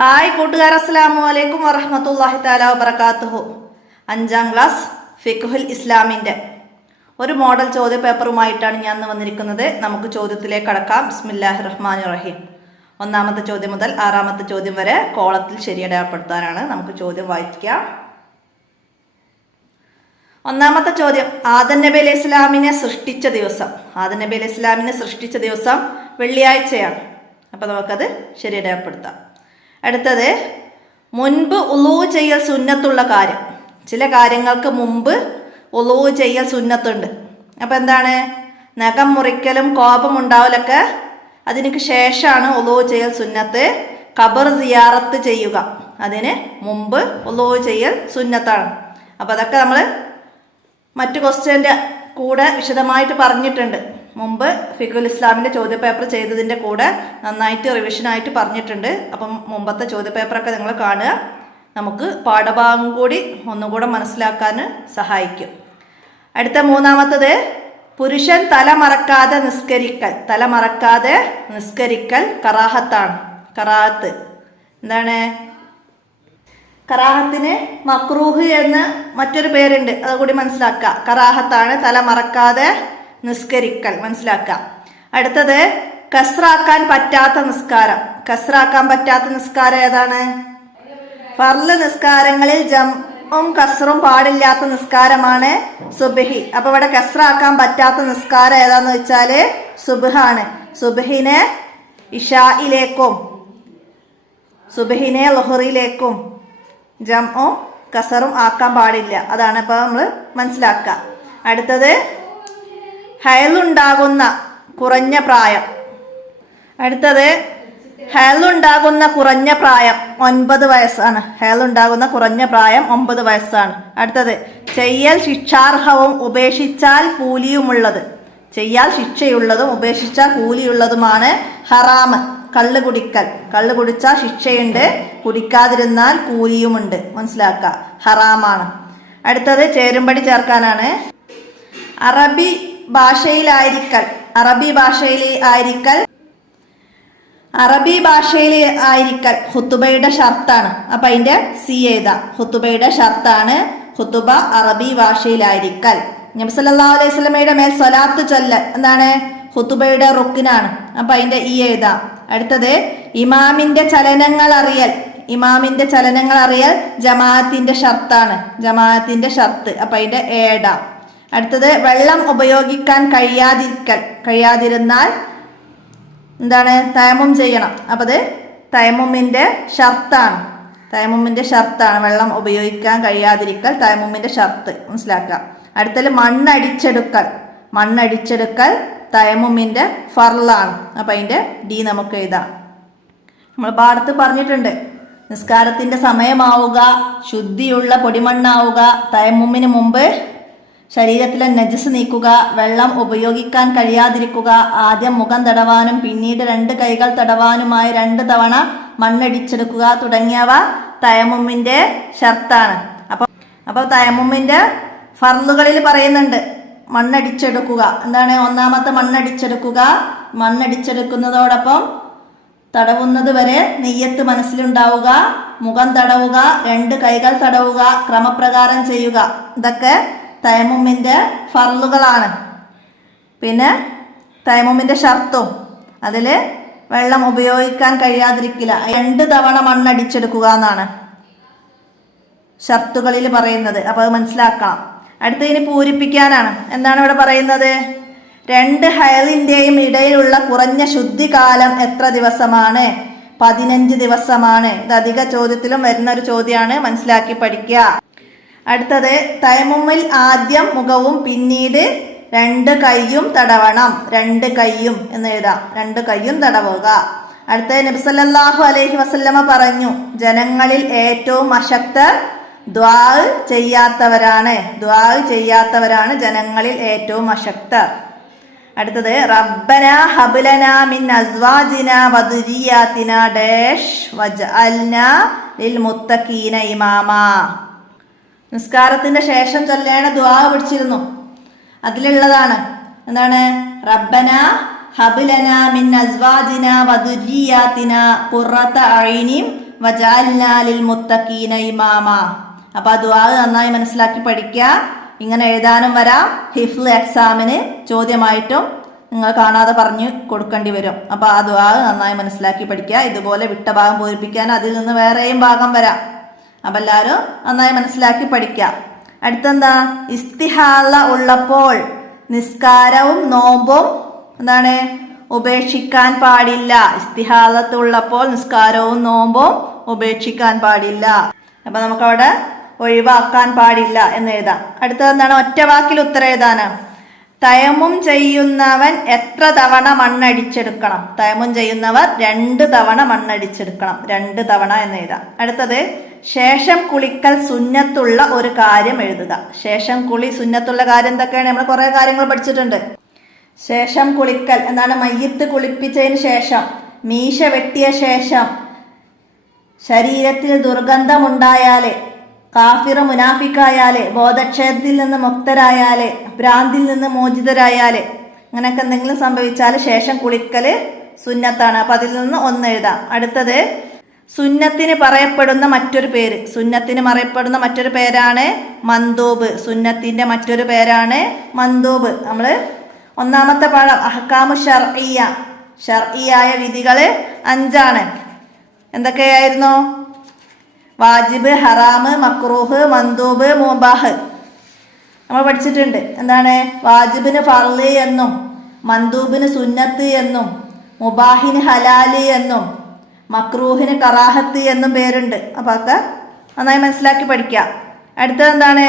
Hi കൂട്ടുകാർ, അസ്സലാമു അലൈക്കും വറഹ്മത്തുള്ളാഹി തആല വബറകാതുഹു. 5ാം ക്ലാസ് ഫിഖ്ഹുൽ ഇസ്ലാമിൻ്റെ ഒരു മോഡൽ ചോദ്യ പേപ്പറുമായിട്ടാണ് ഞാൻ ഇന്ന് വന്നിരിക്കുന്നത്. നമുക്ക് ചോദ്യത്തിലേക്ക് കടക്കാം. ബിസ്മില്ലാഹിർ റഹ്മാനിർ റഹീം. 1ാമത്തെ ചോദ്യം മുതൽ 6ാമത്തെ ചോദ്യം വരെ കോളത്തിൽ ശരിയടയാളപ്പെടുത്താനാണ്. നമുക്ക് ചോദ്യം വായിക്കാം. 1ാമത്തെ ചോദ്യം, ആദം നബി അലൈഹി ഇസ്ലാമിനെ സൃഷ്ടിച്ച ദിവസം. ആദം നബി അലൈഹി ഇസ്ലാമിനെ സൃഷ്ടിച്ച ദിവസം വെള്ളിയാഴ്ചയാണ്. അപ്പോൾ നമുക്കത് ശരിയടയാളപ്പെടുത്താം. അടുത്തത്, മുൻപ് ഉളൂ ചെയ്യൽ സുന്നത്തുള്ള കാര്യം. ചില കാര്യങ്ങൾക്ക് മുമ്പ് ഉളൂ ചെയ്യൽ സുന്നത്തുണ്ട്. അപ്പം എന്താണ്? നഖം മുറിക്കലും കോപം ഉണ്ടാവലൊക്കെ അതിന് ശേഷമാണ് ഉളൂ ചെയ്യൽ സുന്നത്ത്. ഖബർ സിയാറത്ത് ചെയ്യുക അതിന് മുമ്പ് ഉളൂ ചെയ്യൽ സുന്നത്താണ്. അപ്പം അതൊക്കെ നമ്മൾ മറ്റു ക്വസ്റ്റ്യൻ്റെ കൂടെ വിശദമായിട്ട് പറഞ്ഞിട്ടുണ്ട്. മുമ്പ് ഫിഖ്ഹുൽ ഇസ്ലാമിൻ്റെ ചോദ്യപേപ്പർ ചെയ്തതിൻ്റെ കൂടെ നന്നായിട്ട് റിവിഷനായിട്ട് പറഞ്ഞിട്ടുണ്ട്. അപ്പം മുമ്പത്തെ ചോദ്യപേപ്പറൊക്കെ നിങ്ങൾ കാണുക. നമുക്ക് പാഠഭാഗം കൂടി ഒന്നുകൂടെ മനസ്സിലാക്കാൻ സഹായിക്കും. അടുത്ത 3ാമത്തത്, പുരുഷൻ തല മറക്കാതെ നിസ്കരിക്കൽ. തല മറക്കാതെ നിസ്കരിക്കൽ കറാഹത്താണ്. കറാഹത്ത് എന്താണ്? കറാഹത്തിന് മക്രൂഹ് എന്ന് മറ്റൊരു പേരുണ്ട്, അതുകൂടി മനസ്സിലാക്കുക. കറാഹത്താണ് തല മറക്കാതെ നിസ്കരിക്കൽ, മനസ്സിലാക്കുക. അടുത്തത്, കസ്റാക്കാൻ പറ്റാത്ത നിസ്കാരം. കസ്റാക്കാൻ പറ്റാത്ത നിസ്കാരം ഏതാണ്? ഫർള് നിസ്കാരങ്ങളിൽ ജംഉം കസ്റും പാടില്ലാത്ത നിസ്കാരമാണ് സുബ്ഹി. അപ്പോൾ ഇവിടെ കസ്റാക്കാൻ പറ്റാത്ത നിസ്കാരം ഏതാന്ന് വെച്ചാൽ സുബ്ഹാണ്. സുബ്ഹിനെ ഇശായിലേക്കും സുബ്ഹിനെ ളുഹറിലേക്കും ജംഉം കസറും ആക്കാൻ പാടില്ല. അതാണ് ഇപ്പോൾ നമ്മൾ മനസ്സിലാക്കുക. അടുത്തത്, ഹയലുണ്ടാകുന്ന കുറഞ്ഞ പ്രായം. അടുത്തത്, ഹയലുണ്ടാകുന്ന കുറഞ്ഞ പ്രായം 9 വയസ്സാണ്. ഹയലുണ്ടാകുന്ന കുറഞ്ഞ പ്രായം 9 വയസ്സാണ്. അടുത്തത്, ചെയ്യൽ ശിക്ഷാർഹവും ഉപേക്ഷിച്ചാൽ കൂലിയുമുള്ളത്. ചെയ്യാൽ ശിക്ഷയുള്ളതും ഉപേക്ഷിച്ചാൽ കൂലിയുള്ളതുമാണ് ഹറാമ്. കള്ള് കുടിക്കൽ. കള്ള് കുടിച്ചാൽ ശിക്ഷയുണ്ട്, കുടിക്കാതിരുന്നാൽ കൂലിയുമുണ്ട്. മനസ്സിലാക്കുക, ഹറാമാണ്. അടുത്തത്, ചേരുംപടി ചേർക്കാനാണ്. അറബി ഭാഷയിലായിരിക്കൽ. അറബി ഭാഷയിൽ ആയിരിക്കൽ അറബി ഭാഷയിൽ ആയിരിക്കൽ ഖുതുബയുടെ ഷർത്താണ്. അപ്പം അതിൻ്റെ സി എഴുതാ. ഖുതുബയുടെ ഷർത്താണ് ഖുതുബ അറബി ഭാഷയിലായിരിക്കൽ. നബി സല്ലല്ലാഹു അലൈഹി വസല്ലമയുടെ മേൽ സ്വലാത്ത് ചൊല്ലൽ എന്താണ്? ഖുതുബയുടെ റുക്കിനാണ്. അപ്പം അതിൻ്റെ ഈ എഴുതാ. അടുത്തത്, ഇമാമിൻ്റെ ചലനങ്ങൾ അറിയൽ. ഇമാമിൻ്റെ ചലനങ്ങൾ അറിയൽ ജമാഅത്തിൻ്റെ ഷർത്താണ്. ജമാഅത്തിൻ്റെ ഷർത്ത്. അപ്പം അതിൻ്റെ ഏടാ. അടുത്തത്, വെള്ളം ഉപയോഗിക്കാൻ കഴിയാതിരുന്നാൽ എന്താണ്? തയമ്മും ചെയ്യണം. അപ്പം അത് തയമ്മുമിൻ്റെ ഷർത്താണ്. തയമ്മുമിൻ്റെ ഷർത്താണ്. വെള്ളം ഉപയോഗിക്കാൻ കഴിയാതിരിക്കൽ തയമ്മുമിൻ്റെ ഷർത്ത്. മനസ്സിലാക്കുക. അടുത്തത്, മണ്ണടിച്ചെടുക്കൽ. മണ്ണടിച്ചെടുക്കൽ തയമ്മുമിൻ്റെ ഫർളാണ്. അപ്പം അതിൻ്റെ ഡി നമുക്ക് എഴുതാം. നമ്മൾ പാഠത്ത് പറഞ്ഞിട്ടുണ്ട്, നിസ്കാരത്തിൻ്റെ സമയമാവുക, ശുദ്ധിയുള്ള പൊടിമണ്ണാവുക, തയമ്മുമിന് മുമ്പ് ശരീരത്തിലെ നജസ് നീക്കുക, വെള്ളം ഉപയോഗിക്കാൻ കഴിയാതിരിക്കുക, ആദ്യം മുഖം തടവാനും പിന്നീട് 2 കൈകൾ തടവാനുമായി 2 തവണ മണ്ണടിച്ചെടുക്കുക തുടങ്ങിയവ തയമ്മുമിൻ്റെ ഷർത്താണ്. അപ്പോൾ തയമ്മുമിൻ്റെ ഫർളുകളിൽ പറയുന്നുണ്ട് മണ്ണടിച്ചെടുക്കുക. എന്താണ്? 1ാമത്തെ മണ്ണടിച്ചെടുക്കുക. മണ്ണടിച്ചെടുക്കുന്നതോടൊപ്പം തടവുന്നത് വരെ നെയ്യത്ത് മനസ്സിലുണ്ടാവുക, മുഖം തടവുക, 2 കൈകൾ തടവുക, ക്രമപ്രകാരം ചെയ്യുക. ഇതൊക്കെ തയമ്മുമിൻ്റെ ഫർളുകളാണ്. പിന്നെ തയമ്മുമിൻ്റെ ഷർത്തും അതിൽ വെള്ളം ഉപയോഗിക്കാൻ കഴിയാതിരിക്കില്ല. 2 തവണ മണ്ണടിച്ചെടുക്കുക എന്നാണ് ഷർത്തുകളിൽ പറയുന്നത്. അപ്പോൾ അത് മനസ്സിലാക്കണം. അടുത്തതിന് പൂരിപ്പിക്കാനാണ്. എന്താണ് ഇവിടെ പറയുന്നത്? 2 ഹയലിൻ്റെയും ഇടയിലുള്ള കുറഞ്ഞ ശുദ്ധികാലം എത്ര ദിവസമാണ്? 15 ദിവസമാണ്. ഇത് അധിക ചോദ്യത്തിലും വരുന്ന ഒരു ചോദ്യമാണ്, മനസ്സിലാക്കി പഠിക്കുക. അടുത്തത്, തയമ്മുമിൽ ആദ്യം മുഖവും പിന്നീട് 2 കൈയും തടവണം. 2 കൈയും എന്ന് എഴുതാം. 2 കൈയും തടവുക. അടുത്തത്, നബി സല്ലല്ലാഹു അലൈഹി വസല്ലമ പറഞ്ഞു, ജനങ്ങളിൽ ഏറ്റവും അശക്തർ ദുആ ചെയ്യാത്തവരാണ്. ദുആ ചെയ്യാത്തവരാണ് ജനങ്ങളിൽ ഏറ്റവും അശക്തർ. അടുത്തത്, റബ്ബനാ ഹബ്ലനാ മിൻ അസ്വാജിനാ വദുരിയാതിനാ ഡാഷ് വജ്അൽനാ ലിൽ മുത്തഖീന ഇമാമാ. നിസ്കാരത്തിൻ്റെ ശേഷം ചൊല്ലേണ ദുആ പഠിച്ചിരുന്നു. അതിലുള്ളതാണ് എന്താണ്? റബ്ബനാ ഹബ്ലനാ മിൻ അസ്വാജിനാ വദുരിയാതിനാ ഖുറത അയ്നിൻ വജഅൽനാ ലിൽ മുത്തഖീന ഇമാമ. അപ്പൊ ആ ദുആ നന്നായി മനസ്സിലാക്കി പഠിക്കുക. ഇങ്ങനെ എഴുതാനും വരാം, ഹിഫ്ള് എക്സാമിന് ചോദ്യമായിട്ടും നിങ്ങൾ കാണാതെ പറഞ്ഞു കൊടുക്കേണ്ടി വരും. അപ്പൊ ആ ദുആ നന്നായി മനസ്സിലാക്കി പഠിക്കുക. ഇതുപോലെ വിട്ട ഭാഗം പൂരിപ്പിക്കാൻ അതിൽ നിന്ന് വേറെയും ഭാഗം വരാം. അപ്പൊ എല്ലാവരും നന്നായി മനസ്സിലാക്കി പഠിക്കുക. അടുത്തെന്താ? ഇസ്തിഹാല ഉള്ളപ്പോൾ നിസ്കാരവും നോമ്പും എന്താണ് ഉപേക്ഷിക്കാൻ പാടില്ല. ഇസ്തിഹാലത്ത് ഉള്ളപ്പോൾ നിസ്കാരവും നോമ്പും ഉപേക്ഷിക്കാൻ പാടില്ല. അപ്പൊ നമുക്കവിടെ ഒഴിവാക്കാൻ പാടില്ല എന്ന് എഴുതാം. അടുത്തത് എന്താണ്? ഒറ്റ വാക്കിൽ ഉത്തരം എഴുതാനാ. തയമ്മും ചെയ്യുന്നവൻ എത്ര തവണ മണ്ണടിച്ചെടുക്കണം? തയമ്മും ചെയ്യുന്നവർ 2 തവണ മണ്ണടിച്ചെടുക്കണം. 2 തവണ എന്ന് എഴുതാം. അടുത്തത് ശേഷം കുളിക്കൽ സുന്നത്തുള്ള ഒരു കാര്യം എഴുതുക. ശേഷം കുളി സുന്നത്തുള്ള കാര്യം എന്തൊക്കെയാണ്? നമ്മൾ കുറെ കാര്യങ്ങൾ പഠിച്ചിട്ടുണ്ട്. ശേഷം കുളിക്കൽ എന്താണ്? മയ്യിത്ത് കുളിപ്പിച്ചതിന് ശേഷം, മീശ വെട്ടിയ ശേഷം, ശരീരത്തിൽ ദുർഗന്ധമുണ്ടായാല്, കാഫിർ മുനാഫിക്കായാല്, ബോധക്ഷയത്തിൽ നിന്ന് മുക്തരായാല്, ഭ്രാന്തിൽ നിന്ന് മോചിതരായാല്, അങ്ങനെയൊക്കെ എന്തെങ്കിലും സംഭവിച്ചാൽ ശേഷം കുളിക്കല് സുന്നത്താണ്. അപ്പൊ അതിൽ നിന്ന് 1 എഴുതാം. അടുത്തത് സുന്നത്തിന് പറയപ്പെടുന്ന മറ്റൊരു പേര്. സുന്നത്തിന് പറയപ്പെടുന്ന മറ്റൊരു പേരാണ് മന്ദൂബ്. സുന്നത്തിന്റെ മറ്റൊരു പേരാണ് മന്ദൂബ്. നമ്മള് 1ാമത്തെ പാഠം അഹ്കാമു ശർഇയ്യ. ശർഇയായ വിധികള് 5 എന്തൊക്കെയായിരുന്നു? വാജിബ്, ഹറാമ്, മക്രൂഹ്, മന്ദൂബ്, മുബാഹ് നമ്മൾ പഠിച്ചിട്ടുണ്ട്. എന്താണ്? വാജിബിന് ഫർള് എന്നും, മന്ദൂബിന് സുന്നത്ത് എന്നും, മുബാഹിന് ഹലാല് എന്നും, മക്രൂഹിന് കറാഹത്ത് എന്നും പേരുണ്ട്. അപ്പൊ ഒക്കെ നന്നായി മനസ്സിലാക്കി പഠിക്കുക. അടുത്തത് എന്താണ്?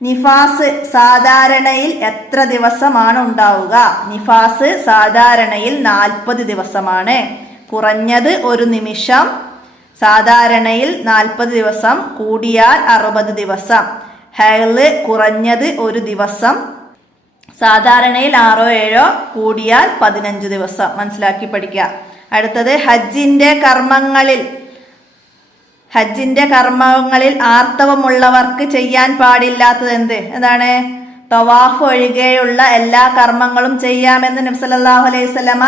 നിഫാസ് സാധാരണയിൽ എത്ര ദിവസമാണ് ഉണ്ടാവുക? നിഫാസ് സാധാരണയിൽ 40 ദിവസമാണ്. കുറഞ്ഞത് 1 നിമിഷം. സാധാരണയിൽ 40 ദിവസം, കൂടിയാൽ 60 ദിവസം. ഹൈള് കുറഞ്ഞത് 1 ദിവസം. സാധാരണയിൽ 6 7 കൂടിയാൽ 15 ദിവസം. മനസ്സിലാക്കി പഠിക്കുക. അടുത്തത് ഹജ്ജിന്റെ കർമ്മങ്ങളിൽ ആർത്തവമുള്ളവർക്ക് ചെയ്യാൻ പാടില്ലാത്തത് എന്ത്? എന്താണ്? തവാഫ് ഒഴികെയുള്ള എല്ലാ കർമ്മങ്ങളും ചെയ്യാമെന്ന് നബി സല്ലല്ലാഹു അലൈഹി വസല്ലമ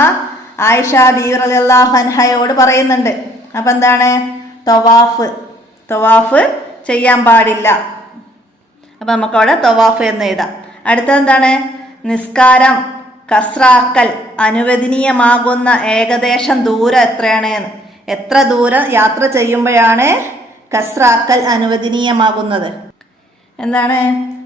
ആയിഷ ബീവി റളിയല്ലാഹു അൻഹയോട് പറയുന്നുണ്ട്. അപ്പൊ എന്താണ്? തവാഫ് ചെയ്യാൻ പാടില്ല. അപ്പൊ നമുക്കവിടെ തവാഫ് എന്ന് എഴുതാം. അടുത്തത് എന്താണ്? നിസ്കാരം കസ്റാക്കൽ അനുവദനീയമാകുന്ന ഏകദേശം ദൂരം എത്രയാണ്? എത്ര ദൂരം യാത്ര ചെയ്യുമ്പോഴാണ് കസ്റാക്കൽ അനുവദനീയമാകുന്നത്? എന്താണ്?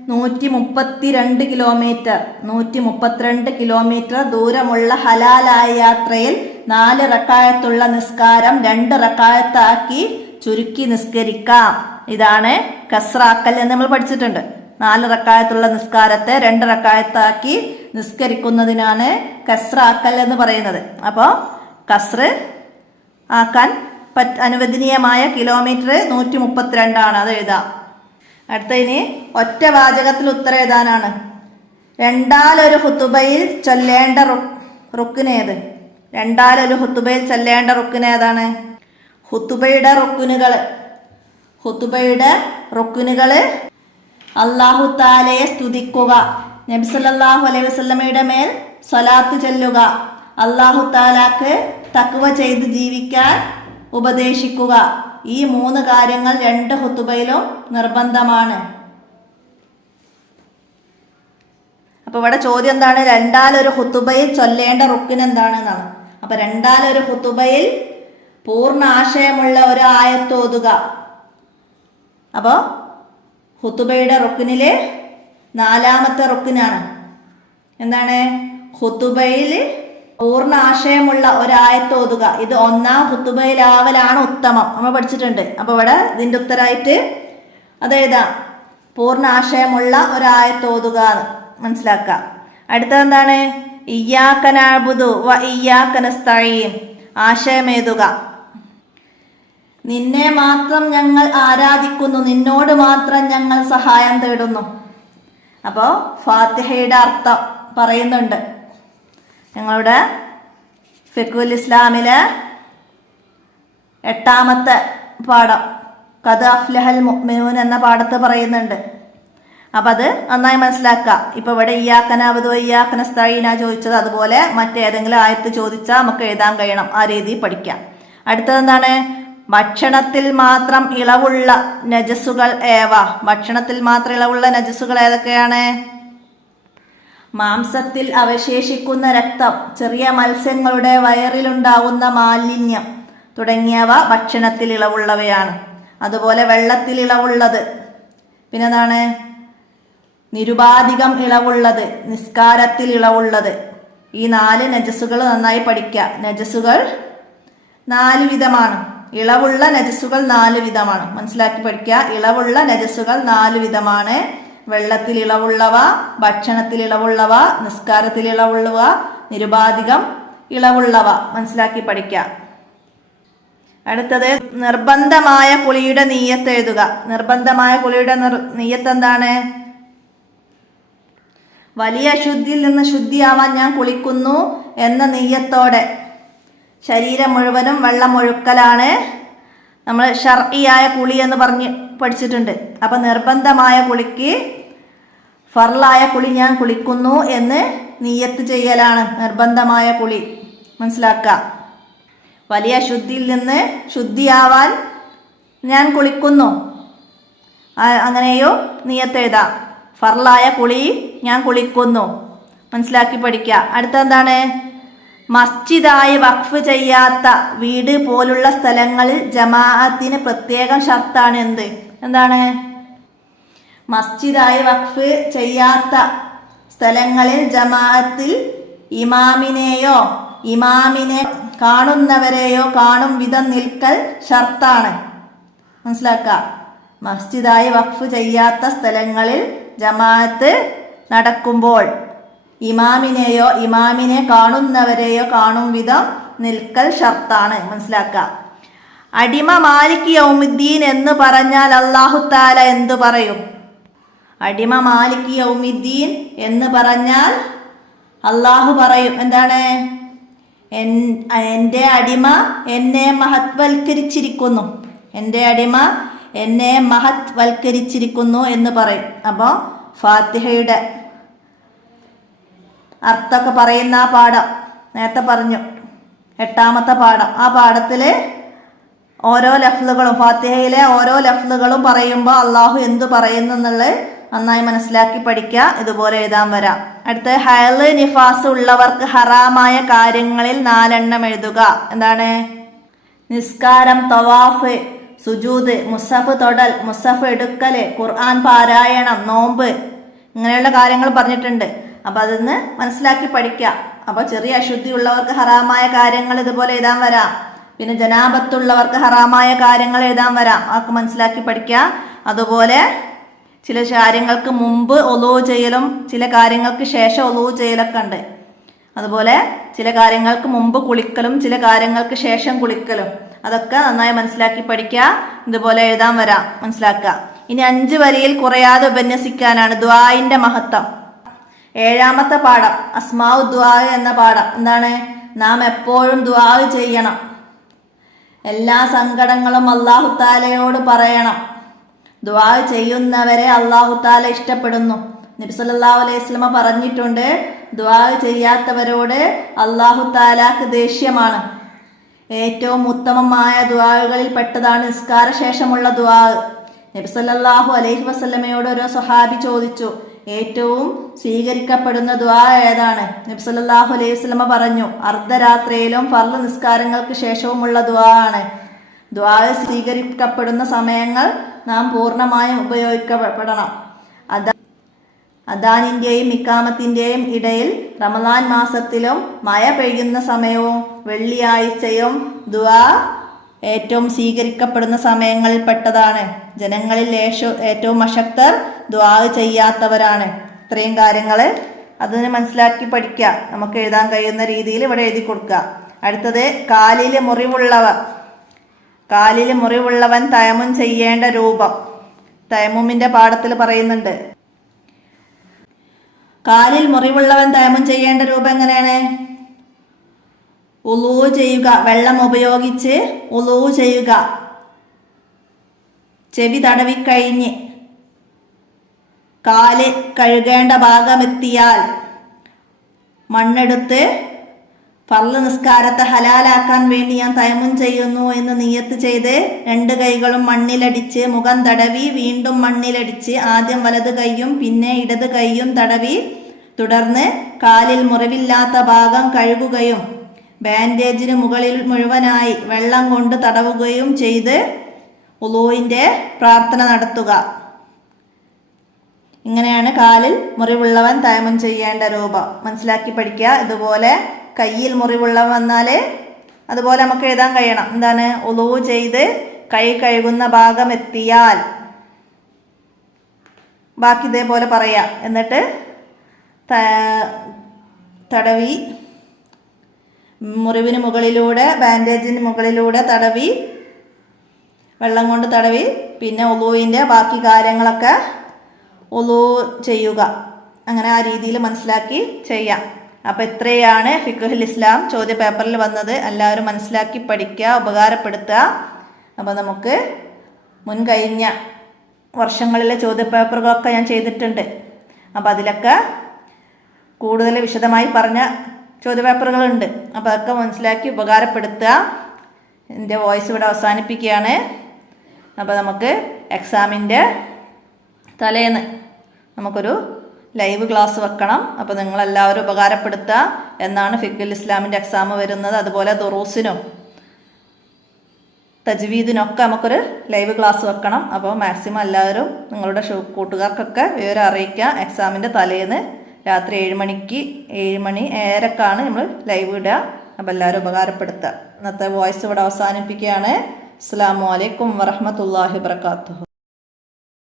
132 കിലോമീറ്റർ. 132 കിലോമീറ്റർ ദൂരമുള്ള ഹലാലായ യാത്രയിൽ 4 റക്അത്തുള്ള നിസ്കാരം 2 റക്അത്താക്കി ചുരുക്കി നിസ്കരിക്കാം. ഇതാണ് കസ്റാക്കൽ എന്ന് നമ്മൾ പഠിച്ചിട്ടുണ്ട്. 4 റക്അത്തുള്ള നിസ്കാരത്തെ 2 റക്അത്താക്കി നിസ്കരിക്കുന്നതിനാണ് കസ്റാക്കൽ എന്ന് പറയുന്നത്. അപ്പോൾ കസ്റ് ആക്കാൻ അനുവദനീയമായ കിലോമീറ്റർ 132 അത് എഴുതാം. അടുത്തതിന് ഒറ്റ വാചകത്തിൽ ഉത്തരം എഴുതാനാണ്. 2 ഖുതുബയിൽ ചൊല്ലേണ്ട റുക്നേത്? 2 ഖുതുബയിൽ ചൊല്ലേണ്ട റുക്ന് ഏതാണ്? ഖുതുബയുടെ റുക്നുകള് അല്ലാഹു തആലയെ സ്തുതിക്കുക, നബി സല്ലല്ലാഹു അലൈഹി വസല്ലമയുടെ മേൽ സ്വലാത്ത് ചൊല്ലുക, അല്ലാഹു തആലക്ക് തഖ്വ ചെയ്ത് ജീവിക്കാൻ ഉപദേശിക്കുക. ഈ 3 കാര്യങ്ങൾ 2 ഖുതുബയിലും നിർബന്ധമാണ്. അപ്പൊ ഇവിടെ ചോദ്യം എന്താണ്? 2 ഖുതുബയിൽ ചൊല്ലേണ്ട റുക്ന് എന്താണെന്നാണ്. അപ്പൊ 2 ഖുതുബയിൽ പൂർണ്ണ ആശയമുള്ള ഒരു ആയത്ത് ഓതുക. അപ്പോ ഖുതുബയുടെ റുക്നില് 4ാമത്തെ റുക്നാണ്. എന്താണ്? ഖുതുബയിൽ പൂർണ്ണ ആശയമുള്ള ഒരായത്ത് ഓതുക. ഇത് 1ാം ഖുതുബയിലാവലാണ് ഉത്തമം. നമ്മൾ പഠിച്ചിട്ടുണ്ട്. അപ്പൊ ഇവിടെ ഇതിന്റെ ഉത്തരമായിട്ട് അതെഴുതാം. പൂർണ്ണ ആശയമുള്ള ഒരായത്ത് ഓതുക മനസ്സിലാക്കുക. അടുത്തത് എന്താണ്? ഇയ്യാക നഅ്ബുദു വ ഇയ്യാക നസ്തഈൻ. ആശയം എഴുതുക. നിന്നെ മാത്രം ഞങ്ങൾ ആരാധിക്കുന്നു, നിന്നോട് മാത്രം ഞങ്ങൾ സഹായം തേടുന്നു. അപ്പോൾ ഫാത്തിഹയുടെ അർത്ഥം പറയുന്നുണ്ട്. ഞങ്ങളുടെ ഫിഖ്ഹുൽ ഇസ്ലാമിലെ 8ാമത്തെ പാഠം ഖദ് അഫ്ലഹൽ മുഅ്മിനൂൻ എന്ന പാഠത്ത് പറയുന്നുണ്ട്. അപ്പം അത് നന്നായി മനസ്സിലാക്കുക. ഇപ്പം ഇവിടെ ഇയ്യാക നഅ്ബുദു വ ഇയ്യാക നസ്തഈൻ ചോദിച്ചത്, അതുപോലെ മറ്റേതെങ്കിലും ആയത്ത് ചോദിച്ചാൽ നമുക്ക് എഴുതാൻ കഴിയണം. ആ രീതി പഠിക്കാം. അടുത്തത് എന്താണ്? ഭക്ഷണത്തിൽ മാത്രം ഇളവുള്ള നജസുകൾ ഏവ. ഭക്ഷണത്തിൽ മാത്രം ഇളവുള്ള നജസുകൾ ഏതൊക്കെയാണ്? മാംസത്തിൽ അവശേഷിക്കുന്ന രക്തം, ചെറിയ മത്സ്യങ്ങളുടെ വയറിലുണ്ടാവുന്ന മാലിന്യം തുടങ്ങിയവ ഭക്ഷണത്തിൽ ഇളവുള്ളവയാണ്. അതുപോലെ വെള്ളത്തിൽ ഇളവുള്ളത്, പിന്നെന്താണ്? നിരുപാധികം ഇളവുള്ളത്, നിസ്കാരത്തിൽ ഇളവുള്ളത്. ഈ 4 നജസുകൾ നന്നായി പഠിക്കുക. നജസുകൾ 4 വിധമാണ്. ഇളവുള്ള നജസുകൾ 4 വിധമാണ്. മനസ്സിലാക്കി പഠിക്കുക. ഇളവുള്ള നജസുകൾ 4 വിധമാണ്. വെള്ളത്തിൽ ഇളവുള്ളവ, ഭക്ഷണത്തിൽ ഇളവുള്ളവ, നിസ്കാരത്തിൽ ഇളവുള്ളവ, നിരുപാധികം ഇളവുള്ളവ. മനസ്സിലാക്കി പഠിക്കുക. അടുത്തത് നിർബന്ധമായ കുളിയുടെ നിയ്യത്ത് എഴുതുക. നിർബന്ധമായ കുളിയുടെ നിയ്യത്ത് എന്താണ്? വലിയ അശുദ്ധിയിൽ നിന്ന് ശുദ്ധിയാവാൻ ഞാൻ കുളിക്കുന്നു എന്ന നിയ്യത്തോടെ ശരീരം മുഴുവനും വെള്ളം ഒഴുക്കലാണ് നമ്മൾ ശർഇയായ കുളി എന്ന് പറഞ്ഞ് പഠിച്ചിട്ടുണ്ട്. അപ്പം നിർബന്ധമായ കുളിക്ക് ഫർലായ കുളി ഞാൻ കുളിക്കുന്നു എന്ന് നിയ്യത്ത് ചെയ്യലാണ് നിർബന്ധമായ കുളി. മനസ്സിലാക്കുക. വലിയ അശുദ്ധിയിൽ നിന്ന് ശുദ്ധിയാവാൻ ഞാൻ കുളിക്കുന്നു, അങ്ങനെയോ നിയ്യത്ത് എഴുതാം. ഫർലായ കുളി ഞാൻ കുളിക്കുന്നു. മനസ്സിലാക്കി പഠിക്കുക. അടുത്തെന്താണ്? മസ്ജിദായി വഖഫ് ചെയ്യാത്ത വീട് പോലുള്ള സ്ഥലങ്ങളിൽ ജമാഅത്തിന് പ്രത്യേകം ഷർത്താണ്. എന്താണ്? മസ്ജിദായി വഖഫ് ചെയ്യാത്ത സ്ഥലങ്ങളിൽ ജമാഅത്തിൽ ഇമാമിനെയോ ഇമാമിനെ കാണുന്നവരെയോ കാണും വിധം നിൽക്കൽ ഷർത്താണ്. മനസ്സിലാക്കുക. മസ്ജിദായി വഖഫ് ചെയ്യാത്ത സ്ഥലങ്ങളിൽ ജമാഅത്ത് നടക്കുമ്പോൾ ഇമാമിനെയോ ഇമാമിനെ കാണുന്നവരെയോ കാണും വിധം നിൽക്കൽ ഷർത്താണ്. മനസ്സിലാക്കുക. അടിമ മാലിക് യൗമുദ്ദീൻ എന്ന് പറഞ്ഞാൽ അല്ലാഹു തആല എന്തു പറയും? അടിമ മാലിക് യൗമുദ്ദീൻ എന്ന് പറഞ്ഞാൽ അല്ലാഹു പറയും എന്താണ്? എൻ്റെ അടിമ എന്നെ മഹത്വൽക്കരിച്ചിരിക്കുന്നു, എൻ്റെ അടിമ എന്നെ മഹത്വൽക്കരിച്ചിരിക്കുന്നു എന്ന് പറയും. അപ്പോൾ ഫാത്തിഹയുടെ അർത്ഥമൊക്കെ പറയുന്ന ആ പാഠം നേരത്തെ പറഞ്ഞു, 8ാമത്തെ പാഠം. ആ പാഠത്തിൽ ഓരോ ലഫ്ലുകളും, ഫാത്തിഹയിലെ ഓരോ ലഫ്ലുകളും പറയുമ്പോൾ അള്ളാഹു എന്തു പറയുന്നു എന്നുള്ളത് നന്നായി മനസ്സിലാക്കി പഠിക്കുക. ഇതുപോലെ എഴുതാൻ വരാം. അടുത്ത ഹൈള് നിഫാസ് ഉള്ളവർക്ക് ഹറാമായ കാര്യങ്ങളിൽ 4 എണ്ണം എഴുതുക. എന്താണ്? നിസ്കാരം, തവാഫ്, സുജൂദ്, മുസഫ് തൊടൽ, മുസഫ് എടുക്കൽ, ഖുർആൻ പാരായണം, നോമ്പ്, ഇങ്ങനെയുള്ള കാര്യങ്ങൾ പറഞ്ഞിട്ടുണ്ട്. അപ്പം അതൊന്ന് മനസ്സിലാക്കി പഠിക്കുക. അപ്പോൾ ചെറിയ അശുദ്ധി ഉള്ളവർക്ക് ഹറാമായ കാര്യങ്ങൾ ഇതുപോലെ എഴുതാൻ വരാം. പിന്നെ ജനാബത്തുള്ളവർക്ക് ഹറാമായ കാര്യങ്ങൾ എഴുതാൻ വരാം. അതൊക്കെ മനസ്സിലാക്കി പഠിക്കുക. അതുപോലെ ചില കാര്യങ്ങൾക്ക് മുമ്പ് ഒളൂ ചെയ്യലും ചില കാര്യങ്ങൾക്ക് ശേഷം ഒളൂ ചെയ്യലൊക്കെ ഉണ്ട്. അതുപോലെ ചില കാര്യങ്ങൾക്ക് മുമ്പ് കുളിക്കലും ചില കാര്യങ്ങൾക്ക് ശേഷം കുളിക്കലും, അതൊക്കെ നന്നായി മനസ്സിലാക്കി പഠിക്കുക. ഇതുപോലെ എഴുതാൻ വരാം. മനസ്സിലാക്കുക. ഇനി 5 വരിയിൽ കുറയാതെ ഉപന്യസിക്കാനാണ് ദുആഇന്റെ മഹത്വം. 7ാമത്തെ പാഠം അസ്മാഉ ദുആ എന്ന പാഠം. എന്താണ്? നാം എപ്പോഴും ദുആ ചെയ്യണം. എല്ലാ സങ്കടങ്ങളും അല്ലാഹു തആലയോട് പറയണം. ദുആ ചെയ്യുന്നവരെ അല്ലാഹു തആല ഇഷ്ടപ്പെടുന്നു. നബി സല്ലല്ലാഹു അലൈഹി വസല്ലമ പറഞ്ഞിട്ടുണ്ട്, ദുആ ചെയ്യാത്തവരോട് അല്ലാഹു തആലാക്ക് ദേഷ്യമാണ്. ഏറ്റവും ഉത്തമമായ ദുആകളിൽ പെട്ടതാണ് നിസ്കാര ശേഷമുള്ള ദുആ. നബി സല്ലല്ലാഹു അലൈഹി വസല്ലമയോട് ഒരു സ്വഹാബി ചോദിച്ചു, ഏറ്റവും സ്വീകരിക്കപ്പെടുന്ന ദുആ ഏതാണ്? നബി സല്ലല്ലാഹു അലൈഹി വസല്ലമ പറഞ്ഞു, അർദ്ധരാത്രിയിലും ഫർള് നിസ്കാരങ്ങൾക്ക് ശേഷവുമുള്ള ദുആ ആണ്. ദുആ സ്വീകരിക്കപ്പെടുന്ന സമയങ്ങൾ നാം പൂർണ്ണമായും ഉപയോഗിക്കപ്പെടണം. അദാനിന്റെയും ഇഖാമത്തിന്റെയും ഇടയിൽ റമളാൻ മാസത്തിലും മഴ പെയ്യുന്ന സമയവും വെള്ളിയാഴ്ചയും ദുആ ഏറ്റവും സ്വീകരിക്കപ്പെടുന്ന സമയങ്ങളിൽ പെട്ടതാണ്. ജനങ്ങളിൽ ഏറ്റവും അശക്തർ ദുആ ചെയ്യാത്തവരാണ്. ഇത്രയും കാര്യങ്ങൾ അതിന് മനസ്സിലാക്കി പഠിക്കുക. നമുക്ക് എഴുതാൻ കഴിയുന്ന രീതിയിൽ ഇവിടെ എഴുതി കൊടുക്കുക. അടുത്തത് കാലിൽ മുറിവുള്ളവൻ തയമ്മും ചെയ്യേണ്ട രൂപം തയമ്മുമിന്റെ പാഠത്തിൽ പറയുന്നുണ്ട്. കാലിൽ മുറിവുള്ളവൻ തയമ്മും ചെയ്യേണ്ട രൂപം എങ്ങനെയാണ്? ഉളൂ ചെയ്യുക, വെള്ളം ഉപയോഗിച്ച് ഉളൂ ചെയ്യുക. ചെവി തടവിക്കഴിഞ്ഞ് കാല് കഴുകേണ്ട ഭാഗമെത്തിയാൽ മണ്ണെടുത്ത് ഫർള് നിസ്കാരത്തെ ഹലാലാക്കാൻ വേണ്ടി ഞാൻ തയമ്മും ചെയ്യുന്നു എന്ന് നിയ്യത്ത് ചെയ്ത് 2 കൈകളും മണ്ണിലടിച്ച് മുഖം തടവി വീണ്ടും മണ്ണിലടിച്ച് ആദ്യം വലത് കൈയും പിന്നെ ഇടത് കൈയും തടവി തുടർന്ന് കാലിൽ മുറിവില്ലാത്ത ഭാഗം കഴുകുകയും ബാൻഡേജിന് മുകളിൽ മുഴുവനായി വെള്ളം കൊണ്ട് തടവുകയും ചെയ്ത് വുളൂഇന്റെ പ്രാർത്ഥന നടത്തുക. ഇങ്ങനെയാണ് കാലിൽ മുറിവുള്ളവൻ തയമ്മും ചെയ്യേണ്ട രൂപം. മനസ്സിലാക്കി പഠിക്കുക. ഇതുപോലെ കയ്യിൽ മുറിവുള്ളവൻ വന്നാൽ അതുപോലെ നമുക്ക് എഴുതാൻ കഴിയണം. എന്താണ്? വുളൂ ചെയ്ത് കൈ കഴുകുന്ന ഭാഗം എത്തിയാൽ ബാക്കി ഇതേപോലെ പറയാം. എന്നിട്ട് തടവി മുറിവിന് മുകളിലൂടെ ബാൻഡേജിന് മുകളിലൂടെ തടവി വെള്ളം കൊണ്ട് തടവി പിന്നെ വുളൂഇൻ്റെ ബാക്കി കാര്യങ്ങളൊക്കെ വുളൂ ചെയ്യുക. അങ്ങനെ ആ രീതിയിൽ മനസ്സിലാക്കി ചെയ്യാം. അപ്പോൾ ഇത്രയാണ് ഫിഖ്ഹുൽ ഇസ്ലാം ചോദ്യ പേപ്പറിൽ വന്നത്. എല്ലാവരും മനസ്സിലാക്കി പഠിക്കുക, ഉപകാരപ്പെടുത്തുക. അപ്പോൾ നമുക്ക് കഴിഞ്ഞ വർഷങ്ങളിലെ ചോദ്യ പേപ്പറുകളൊക്കെ ഞാൻ ചെയ്തിട്ടുണ്ട്. അപ്പോൾ അതിലൊക്കെ കൂടുതൽ വിശദമായി പറഞ്ഞ ചോദ്യ പേപ്പറുകളുണ്ട്. അപ്പോൾ അതൊക്കെ മനസ്സിലാക്കി ഉപകാരപ്പെടുത്തുക. എൻ്റെ വോയിസ് ഇവിടെ അവസാനിപ്പിക്കുകയാണ്. അപ്പോൾ നമുക്ക് എക്സാമിൻ്റെ തലേന്ന് നമുക്കൊരു ലൈവ് ക്ലാസ് വെക്കണം. അപ്പോൾ നിങ്ങളെല്ലാവരും ഉപകാരപ്പെടുത്തുക. എന്നാണ് ഫിഖ്ഹുൽ ഇസ്ലാമിൻ്റെ എക്സാം വരുന്നത്. അതുപോലെ ദുറൂസിനും തജ്വീദിനൊക്കെ നമുക്കൊരു ലൈവ് ക്ലാസ് വെക്കണം. അപ്പോൾ മാക്സിമം എല്ലാവരും നിങ്ങളുടെ കൂട്ടുകാർക്കൊക്കെ വിവരം അറിയിക്കുക. എക്സാമിൻ്റെ തലേന്ന് രാത്രി 7 മണിക്ക് 7:00 നമ്മൾ ലൈവ് ഇടുക. അപ്പോൾ എല്ലാവരും ഉപകാരപ്പെടുത്തുക. ഇന്നത്തെ വോയിസ് ഇവിടെ അവസാനിപ്പിക്കുകയാണ്. അസ്സലാമു അലൈക്കും വറഹ്മത്തുള്ളാഹി വബറകാതുഹു.